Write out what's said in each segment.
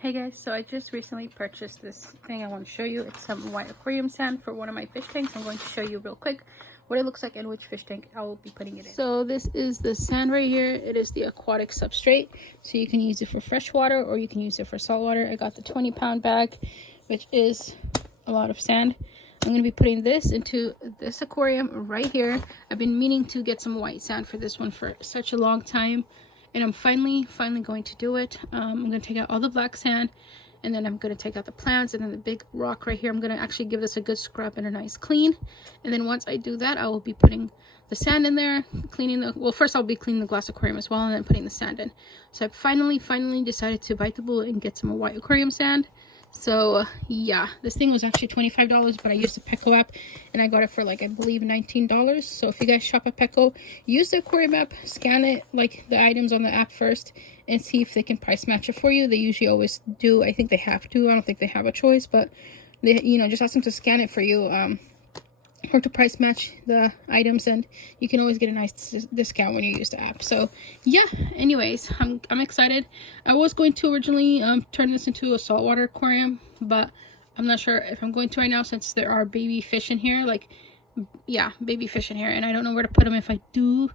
Hey guys, so I just recently purchased this thing I want to show you. It's some white aquarium sand for one of my fish tanks. I'm going to show you real quick what it looks like and which fish tank I will be putting it in. So this is the sand right here. It is the aquatic substrate. So you can use it for fresh water or you can use it for salt water. I got the 20-pound bag, which is a lot of sand. I'm going to be putting this into this aquarium right here. I've been meaning to get some white sand for this one for such a long time. And I'm finally going to do it. I'm going to take out all the black sand, and then I'm going to take out the plants, and then the big rock right here. I'm going to actually give this a good scrub and a nice clean. And then once I do that, I will be putting the sand in there, cleaning the, well, first I'll be cleaning the glass aquarium as well, and then putting the sand in. So I finally decided to bite the bullet and get some white aquarium sand. So yeah, this thing was actually $25, but I used the Petco app and I got it for like, I believe $19. So if you guys shop at Petco, use the Aquarium app, scan it, like the items on the app first, and see if they can price match it for you. They usually always do. I think they have to. I don't think they have a choice, but they, you know, just ask them to scan it for you, or to price match the items, and you can always get a nice discount when you use the app. So yeah, anyways, I'm excited. I was going to originally turn this into a saltwater aquarium, but I'm not sure if I'm going to right now, since there are baby fish in here, like, yeah, baby fish in here, and I don't know where to put them if I do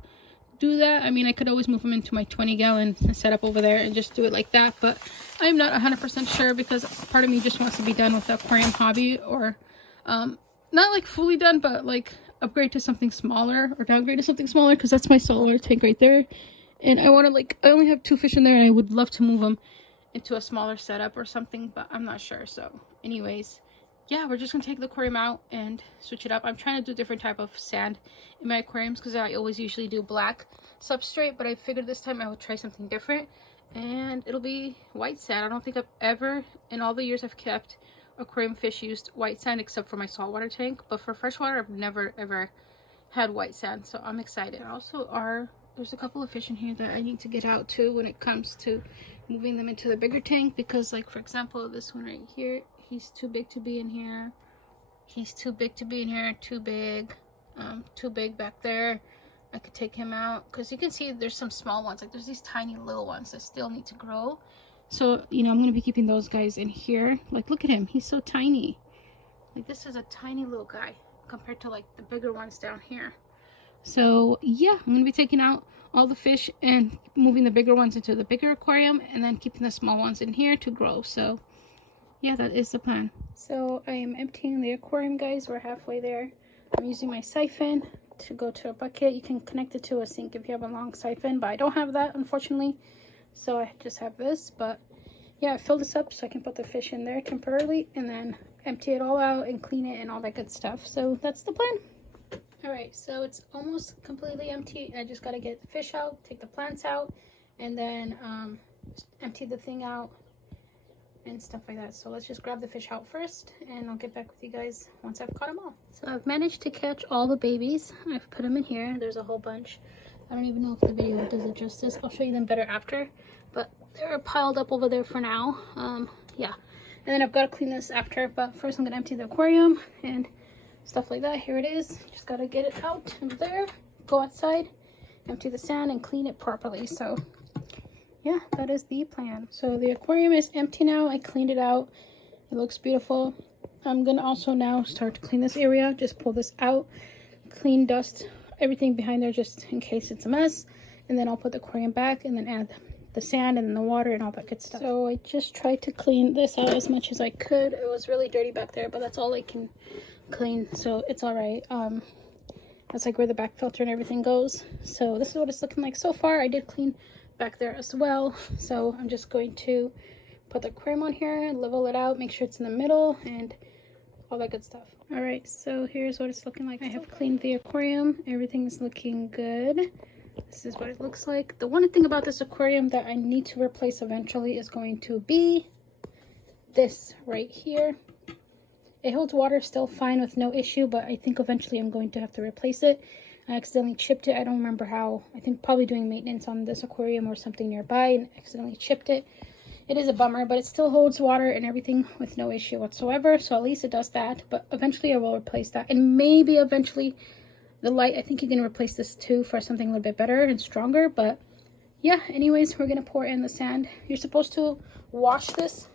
that. I mean, I could always move them into my 20-gallon setup over there and just do it like that, but I'm not 100% sure, because part of me just wants to be done with the aquarium hobby, or not like fully done, but like upgrade to something smaller or downgrade to something smaller, because that's my saltwater tank right there. And I want to, like, I only have 2 fish in there, and I would love to move them into a smaller setup or something, but I'm not sure. So anyways, yeah, we're just gonna take the aquarium out and switch it up. I'm trying to do a different type of sand in my aquariums, because I always usually do black substrate, but I figured this time I would try something different, and it'll be white sand. I don't think I've ever, in all the years I've kept aquarium fish, used white sand except for my saltwater tank, but for freshwater I've never ever had white sand, so I'm excited. Also, there's a couple of fish in here that I need to get out too when it comes to moving them into the bigger tank, because, like, for example, this one right here, he's too big to be in here. He's too big to be in here. Too big back there. I could take him out, because you can see there's some small ones, like there's these tiny little ones that still need to grow. So, you know, I'm going to be keeping those guys in here. Like, look at him. He's so tiny. Like, this is a tiny little guy compared to, like, the bigger ones down here. So, yeah, I'm going to be taking out all the fish and moving the bigger ones into the bigger aquarium, and then keeping the small ones in here to grow. So, yeah, that is the plan. So, I am emptying the aquarium, guys. We're halfway there. I'm using my siphon to go to a bucket. You can connect it to a sink if you have a long siphon, but I don't have that, unfortunately. So I just have this, but yeah, I filled this up so I can put the fish in there temporarily, and then empty it all out and clean it and all that good stuff. So that's the plan. All right, so it's almost completely empty. I just got to get the fish out, take the plants out, and then empty the thing out and stuff like that. So let's just grab the fish out first, and I'll get back with you guys once I've caught them all. So I've managed to catch all the babies. I've put them in here. There's a whole bunch. I don't even know if the video does it justice. I'll show you them better after, but they're piled up over there for now. Yeah, and then I've got to clean this after, but first I'm gonna empty the aquarium and stuff like that. Here it is. Just gotta get it out of there, go outside, empty the sand, and clean it properly. So yeah, that is the plan. So the aquarium is empty now. I cleaned it out. It looks beautiful. I'm gonna also now start to clean this area. Just pull this out, clean, dust everything behind there just in case it's a mess, and then I'll put the aquarium back and then add the sand and the water and all that good stuff. So I just tried to clean this out as much as I could. It was really dirty back there, but that's all I can clean, so it's all right. That's like where the back filter and everything goes. So this is what it's looking like so far. I did clean back there as well, so I'm just going to put the aquarium on here, level it out, make sure it's in the middle, and all that good stuff. All right, so here's what it's looking like. I have cleaned the aquarium. Everything's looking good. This is what it looks like. The one thing about this aquarium that I need to replace eventually is going to be this right here. It holds water still fine with no issue, but I think eventually I'm going to have to replace it. I accidentally chipped it. I don't remember how. I think probably doing maintenance on this aquarium or something nearby, and accidentally chipped it. It is a bummer, but it still holds water and everything with no issue whatsoever. So at least it does that. But eventually I will replace that. And maybe eventually the light, I think you can replace this too for something a little bit better and stronger. But yeah, anyways, we're gonna pour in the sand. You're supposed to wash this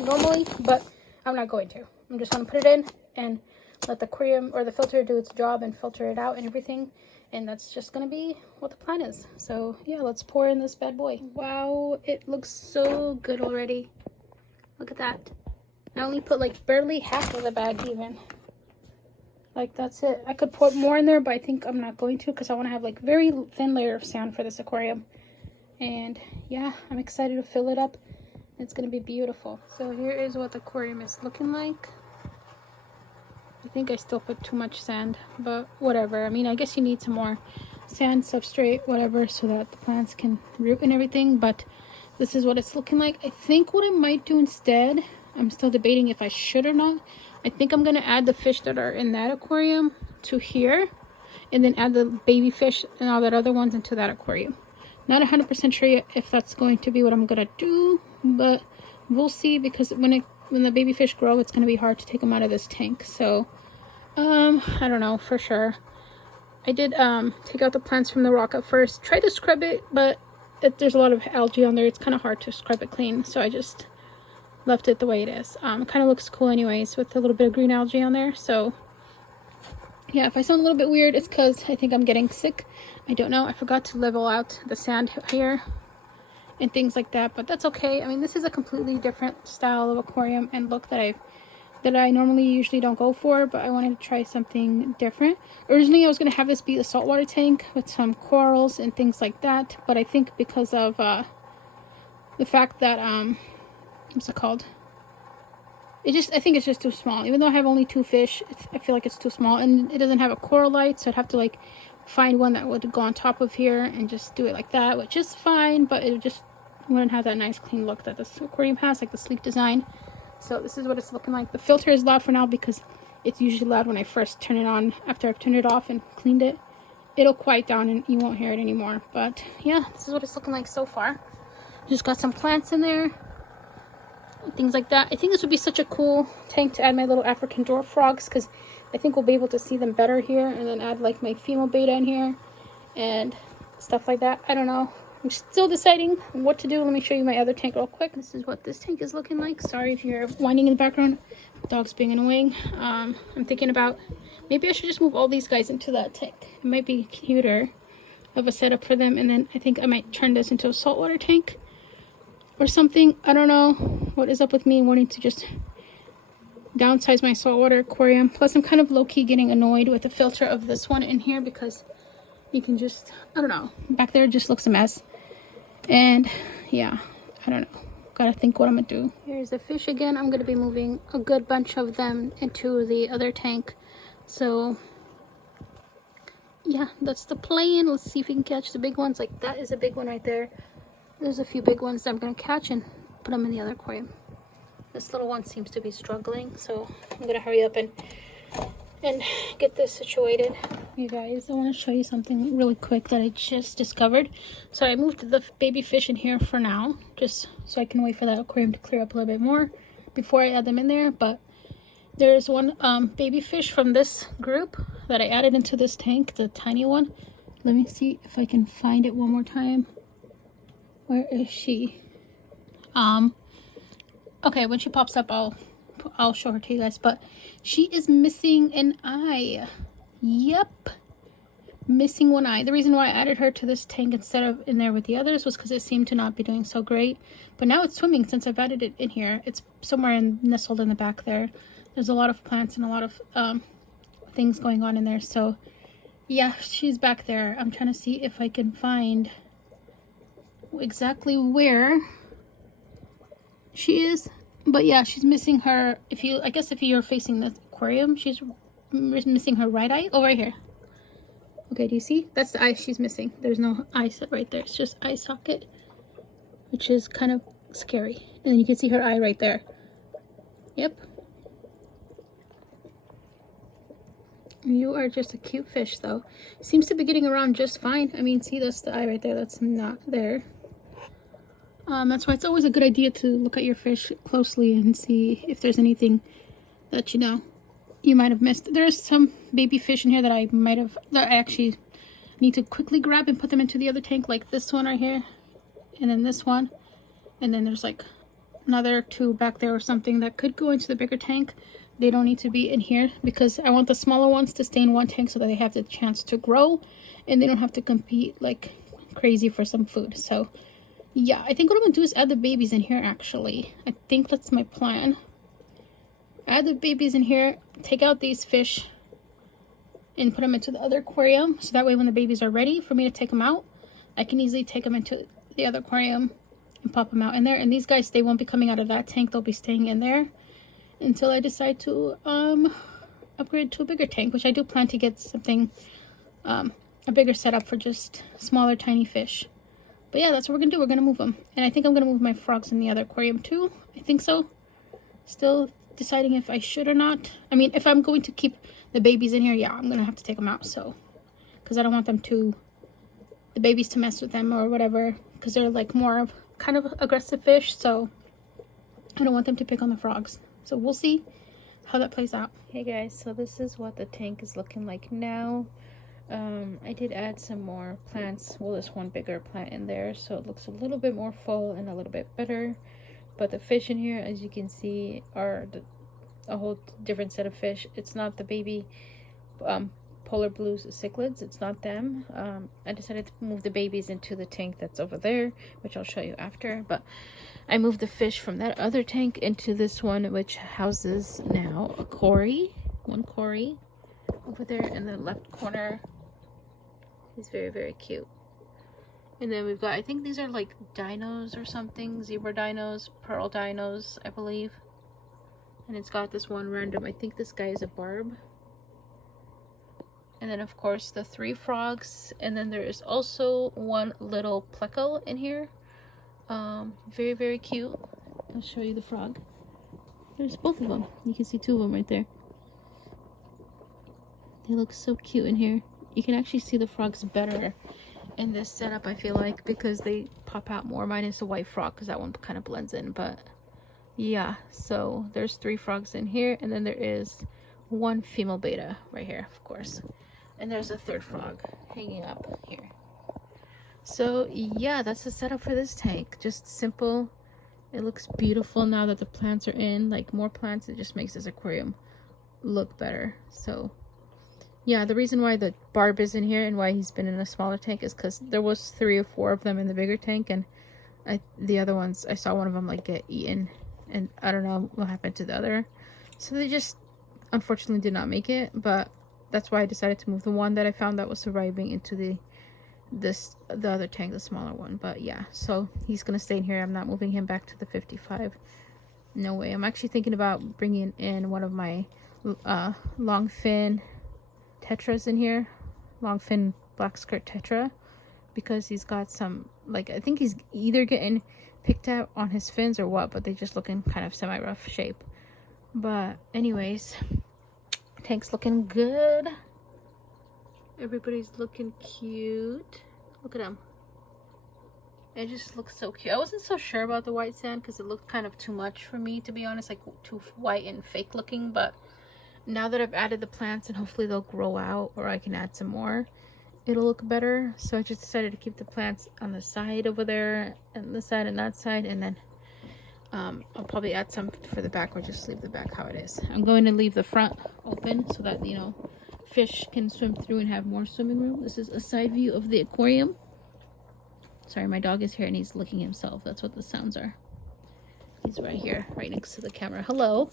normally, but I'm not going to. I'm just gonna put it in and let the aquarium or the filter do its job and filter it out and everything. And that's just gonna be what the plan is. So yeah, let's pour in this bad boy. Wow, it looks so good already. Look at that. I only put like barely half of the bag even. Like that's it. I could put more in there, but I think I'm not going to because I want to have like very thin layer of sand for this aquarium. And yeah, I'm excited to fill it up. It's gonna be beautiful. So here is what the aquarium is looking like. I think I still put too much sand, but whatever. I mean, I guess you need some more sand, substrate, whatever, so that the plants can root and everything. But this is what it's looking like. I think what I might do instead, I'm still debating if I should or not. I think I'm gonna add the fish that are in that aquarium to here, and then add the baby fish and all that other ones into that aquarium. Not 100% sure yet if that's going to be what I'm gonna do, but we'll see, because when the baby fish grow, it's gonna be hard to take them out of this tank. So I don't know for sure. I did take out the plants from the rock at first, try to scrub it, but there's a lot of algae on there. It's kind of hard to scrub it clean, so I just left it the way it is. It kind of looks cool anyways with a little bit of green algae on there. So yeah, if I sound a little bit weird, it's because I think I'm getting sick. I don't know. I forgot to level out the sand here and things like that, but that's okay. I mean, this is a completely different style of aquarium and look that I normally usually don't go for, but I wanted to try something different. Originally, I was going to have this be a saltwater tank with some corals and things like that, but I think because of the fact that what's it called? I think it's just too small. Even though I have only 2 fish, I feel like it's too small, and it doesn't have a coral light, so I'd have to like find one that would go on top of here and just do it like that, which is fine, but it just wouldn't have that nice clean look that this aquarium has, like the sleek design. So this is what it's looking like. The filter is loud for now because it's usually loud when I first turn it on. After I've turned it off and cleaned it, it'll quiet down and you won't hear it anymore. But yeah, this is what it's looking like so far. Just got some plants in there, things like that. I think this would be such a cool tank to add my little African dwarf frogs, because I think we'll be able to see them better here, and then add like my female beta in here and stuff like that. I don't know. I'm still deciding what to do. Let me show you my other tank real quick. This is what this tank is looking like. Sorry if you're whining in the background. Dog's being annoying. I'm thinking about maybe I should just move all these guys into that tank. It might be cuter of a setup for them, and then I think I might turn this into a saltwater tank or something. I don't know what is up with me wanting to just downsize my saltwater aquarium. Plus, I'm kind of low-key getting annoyed with the filter of this one in here, because you can just, I don't know, back there it just looks a mess. And yeah, I don't know, gotta think what I'm gonna do. Here's the fish again. I'm gonna be moving a good bunch of them into the other tank. So yeah, that's the plan. Let's see if we can catch the big ones. Like that is a big one right there. There's a few big ones that I'm gonna catch and put them in the other aquarium. This little one seems to be struggling, so I'm gonna hurry up and get this situated. You guys, I want to show you something really quick that I just discovered. So I moved the baby fish in here for now, just so I can wait for that aquarium to clear up a little bit more before I add them in there. But there's one baby fish from this group that I added into this tank, the tiny one. Let me see if I can find it one more time. Where is she? Okay, when she pops up, I'll show her to you guys. But she is missing an eye. Yep, missing one eye. The reason why I added her to this tank instead of in there with the others was because it seemed to not be doing so great. But now it's swimming since I've added it in here. It's somewhere nestled in the back there. There's a lot of plants and a lot of things going on in there. So yeah, she's back there. I'm trying to see if I can find exactly where she is. But yeah, she's missing her. I guess if you're facing the aquarium, she's missing her right eye. Oh, right here. Okay, do you see? That's the eye she's missing. There's no eye set right there. It's just eye socket, which is kind of scary. And then you can see her eye right there. Yep. You are just a cute fish, though. Seems to be getting around just fine. I mean, see, that's the eye right there. That's not there. That's why it's always a good idea to look at your fish closely and see if there's anything that you might have missed. There's some baby fish in here that I actually need to quickly grab and put them into the other tank, like this one right here, and then this one, and then there's like another 2 back there or something that could go into the bigger tank. They don't need to be in here because I want the smaller ones to stay in one tank so that they have the chance to grow and they don't have to compete like crazy for some food. So yeah, I think what I'm gonna do is add the babies in here. Actually, I think that's my plan. Add the babies in here, take out these fish and put them into the other aquarium, so that way when the babies are ready for me to take them out, I can easily take them into the other aquarium and pop them out in there. And these guys, they won't be coming out of that tank, they'll be staying in there until I decide to upgrade to a bigger tank, which I do plan to get something, a bigger setup for just smaller tiny fish. But yeah, that's what we're gonna do. We're gonna move them, and I think I'm gonna move my frogs in the other aquarium too. I think so. Still deciding if I should or not. I mean, if I'm going to keep the babies in here, yeah, I'm gonna have to take them out, so because I don't want them to, the babies to mess with them or whatever, because they're like more of kind of aggressive fish, so I don't want them to pick on the frogs. So we'll see how that plays out. Hey guys, so this is what the tank is looking like now. I did add some more plants, well, this one bigger plant in there, so it looks a little bit more full and a little bit better. But the fish in here, as you can see, are a whole different set of fish. It's not the baby polar blues cichlids, it's not them. I decided to move the babies into the tank that's over there, which I'll show you after. But I moved the fish from that other tank into this one, which houses now a Cory, one Cory over there in the left corner. He's very, very cute. And then we've got, I think these are like dinos or something, zebra dinos, pearl dinos, I believe. And it's got this one random, I think this guy is a barb. And then of course the 3 frogs, and then there is also one little pleco in here. Very, very cute. I'll show you the frog. There's both of them. You can see 2 of them right there. They look so cute in here. You can actually see the frogs better in this setup, I feel like, because they pop out more. Mine is a white frog because that one kind of blends in. But yeah, so there's 3 frogs in here, and then there is 1 female beta right here, of course, and there's a 3rd frog hanging up here. So yeah, that's the setup for this tank. Just simple. It looks beautiful now that the plants are in, like more plants. It just makes this aquarium look better. So yeah, the reason why the barb is in here and why he's been in a smaller tank is because there was 3 or 4 of them in the bigger tank, and the other ones, I saw one of them like get eaten, and I don't know what happened to the other, so they just unfortunately did not make it. But that's why I decided to move the one that I found that was surviving into the other tank, the smaller one. But yeah, so he's gonna stay in here. I'm not moving him back to the 55. No way. I'm actually thinking about bringing in one of my long fin tetras in here, long fin black skirt tetra, because he's got some, like, I think he's either getting picked out on his fins or what, but they just look in kind of semi rough shape. But anyways, tank's looking good. Everybody's looking cute. Look at him. It just looks so cute. I wasn't so sure about the white sand because it looked kind of too much for me, to be honest, like too white and fake looking. But now that I've added the plants and hopefully they'll grow out, or I can add some more, it'll look better. So I just decided to keep the plants on the side over there, and this side and that side, and then I'll probably add some for the back, or just leave the back how it is. I'm going to leave the front open so that, you know, fish can swim through and have more swimming room. This is a side view of the aquarium. Sorry, my dog is here and he's licking himself. That's what the sounds are. He's right here, right next to the camera. Hello.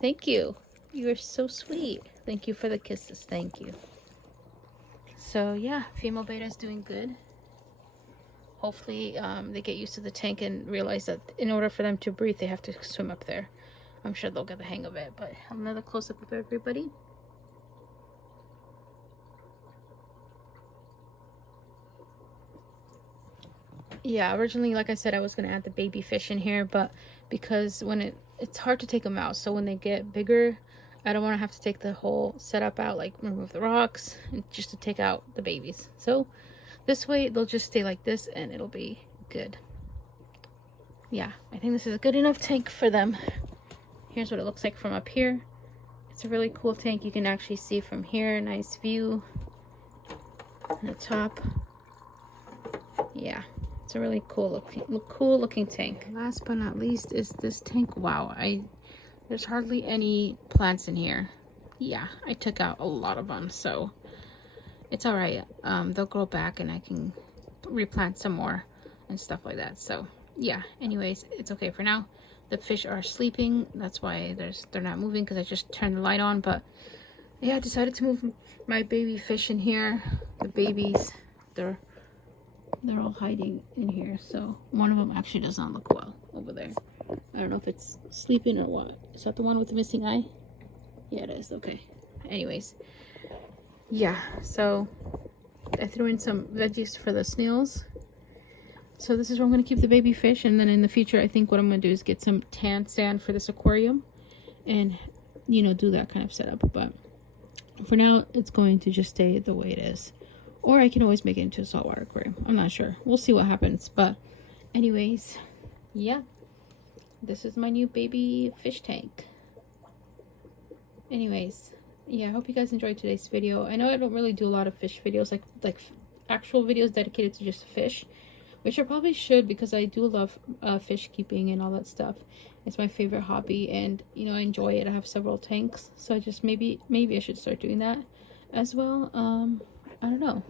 Thank you. You are so sweet. Thank you for the kisses. Thank you. So yeah, female beta is doing good. Hopefully they get used to the tank and realize that in order for them to breathe, they have to swim up there. I'm sure they'll get the hang of it. But another close-up of everybody. Yeah, originally, like I said, I was going to add the baby fish in here, but because when it's hard to take them out, so when they get bigger, I don't want to have to take the whole setup out, like remove the rocks, and just to take out the babies. So this way, they'll just stay like this, and it'll be good. Yeah, I think this is a good enough tank for them. Here's what it looks like from up here. It's a really cool tank. You can actually see from here, nice view. the top. Yeah, it's a really cool looking tank. Last but not least is this tank. Wow, there's hardly any plants in here. Yeah, I took out a lot of them, so it's all right. They'll grow back and I can replant some more and stuff like that. So yeah, anyways, it's okay for now. The fish are sleeping, that's why they're not moving, because I just turned the light on. But yeah, I decided to move my baby fish in here. The babies, they're all hiding in here. So one of them actually does not look well over there. I don't know if it's sleeping or what. Is that the one with the missing eye? Yeah, it is. Okay. Anyways, yeah, so I threw in some veggies for the snails. So this is where I'm going to keep the baby fish, and then in the future I think what I'm going to do is get some tan sand for this aquarium and, you know, do that kind of setup. But for now it's going to just stay the way it is, or I can always make it into a saltwater aquarium. I'm not sure, we'll see what happens. But anyways, yeah, this is my new baby fish tank. Anyways, yeah, I hope you guys enjoyed today's video. I know I don't really do a lot of fish videos, like actual videos dedicated to just fish, which I probably should, because I do love fish keeping and all that stuff. It's my favorite hobby, and you know, I enjoy it. I have several tanks, so I just maybe I should start doing that as well. I don't know,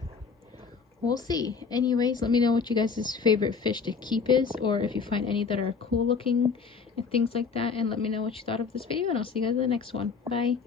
we'll see. Anyways, let me know what you guys' favorite fish to keep is, or if you find any that are cool looking and things like that, and let me know what you thought of this video, and I'll see you guys in the next one. Bye.